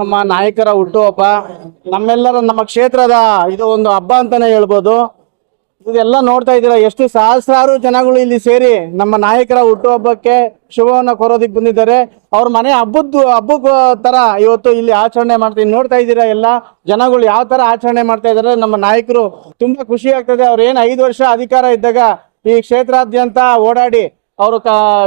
ನಮ್ಮ ನಾಯಕರ ಹುಟ್ಟುಹಬ್ಬ. ನಮ್ಮೆಲ್ಲರ ನಮ್ಮ ಕ್ಷೇತ್ರದ ಇದು ಒಂದು ಹಬ್ಬ ಅಂತಾನೆ ಹೇಳ್ಬೋದು. ಇದೆಲ್ಲ ನೋಡ್ತಾ ಇದ್ದೀರಾ, ಎಷ್ಟು ಸಹಸ್ರಾರು ಜನಗಳು ಇಲ್ಲಿ ಸೇರಿ ನಮ್ಮ ನಾಯಕರ ಹುಟ್ಟುಹಬ್ಬಕ್ಕೆ ಶುಭವನ್ನ ಕೋರೋದಿಕ್ ಬಂದಿದ್ದಾರೆ. ಅವ್ರ ಮನೆ ಹಬ್ಬದ ತರ ಇವತ್ತು ಇಲ್ಲಿ ಆಚರಣೆ ಮಾಡ್ತೀವಿ. ನೋಡ್ತಾ ಇದ್ದೀರಾ ಎಲ್ಲ ಜನಗಳು ಯಾವ ತರ ಆಚರಣೆ ಮಾಡ್ತಾ ಇದ್ದಾರೆ. ನಮ್ಮ ನಾಯಕರು ತುಂಬಾ ಖುಷಿ ಆಗ್ತದೆ. ಅವ್ರು ಏನು 5 ವರ್ಷ ಅಧಿಕಾರ ಇದ್ದಾಗ ಈ ಕ್ಷೇತ್ರಾದ್ಯಂತ ಓಡಾಡಿ ಅವರು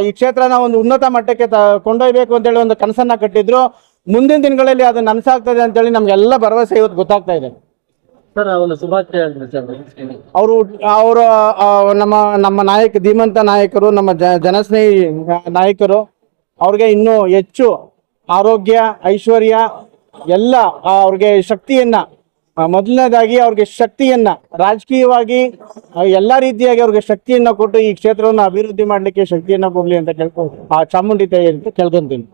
ಈ ಕ್ಷೇತ್ರನ ಒಂದು ಉನ್ನತ ಮಟ್ಟಕ್ಕೆ ಕೊಂಡೊಯ್ಬೇಕು ಅಂತೇಳಿ ಒಂದು ಕನಸನ್ನ ಕಟ್ಟಿದ್ರು. ಮುಂದಿನ ದಿನಗಳಲ್ಲಿ ಅದು ನನಸಾಗ್ತದೆ ಅಂತೇಳಿ ನಮ್ಗೆಲ್ಲ ಭರವಸೆ ಇವತ್ತು ಗೊತ್ತಾಗ್ತಾ ಇದೆ. ಅವರು ನಮ್ಮ ಧೀಮಂತ ನಾಯಕರು, ನಮ್ಮ ಜನಸ್ನೇಹಿ ನಾಯಕರು. ಅವ್ರಿಗೆ ಇನ್ನೂ ಹೆಚ್ಚು ಆರೋಗ್ಯ, ಐಶ್ವರ್ಯ ಎಲ್ಲ, ಅವ್ರಿಗೆ ಶಕ್ತಿಯನ್ನ, ಮೊದಲನೇದಾಗಿ ಅವ್ರಿಗೆ ಶಕ್ತಿಯನ್ನ, ರಾಜಕೀಯವಾಗಿ ಎಲ್ಲಾ ರೀತಿಯಾಗಿ ಅವ್ರಿಗೆ ಶಕ್ತಿಯನ್ನ ಕೊಟ್ಟು ಈ ಕ್ಷೇತ್ರವನ್ನು ಅಭಿವೃದ್ಧಿ ಮಾಡ್ಲಿಕ್ಕೆ ಶಕ್ತಿಯನ್ನ ಕೊಡ್ಲಿ ಅಂತ ಆ ಚಾಮುಂಡಿ ತಾಯಿ ಅಂತ ಕೇಳ್ಕೊಂತೀನಿ.